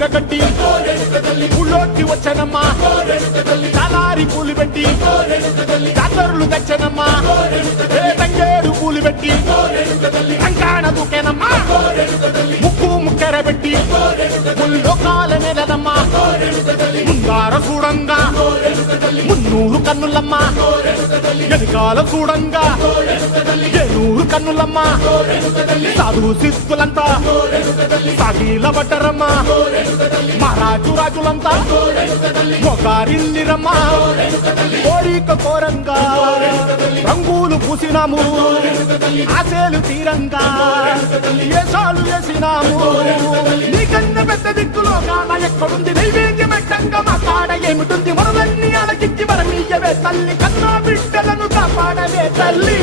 చీరగట్టి ఊళ్ళోకి వచ్చనమ్మా చాలారి పూలు పెట్టి జాతరులు తెచ్చనమ్మా తంగేడు పూలు పెట్టి కంకాణ దూకేనమ్మా ముక్కు ముక్కెర పెట్టి ముల్లోకాల నెలనమ్మా ముందార చూడంగా మున్నూరు కన్నులమ్మా ఎనకాల చూడంగా ఏనూరు కన్నులమ్మా సాధు సిద్ధులంతా సాగిల పడ్డరమ్మా మహారాజు రాజులంతా మొగారిల్లిరమ్మా కోరిక కోరంగా రంగులు పూసినాము ఆశలు తీరంగా ఏసాలు వేసినాము నీకన్న పెద్ద దిక్కులో కాన ఎక్కడుంది నైవేద్యం ఎట్టంగా మా కాడ ఏమిటుంది మనలన్నీ అలకిచ్చి వరమీయవే తల్లి కన్నా బిడ్డలను కాపాడవే తల్లి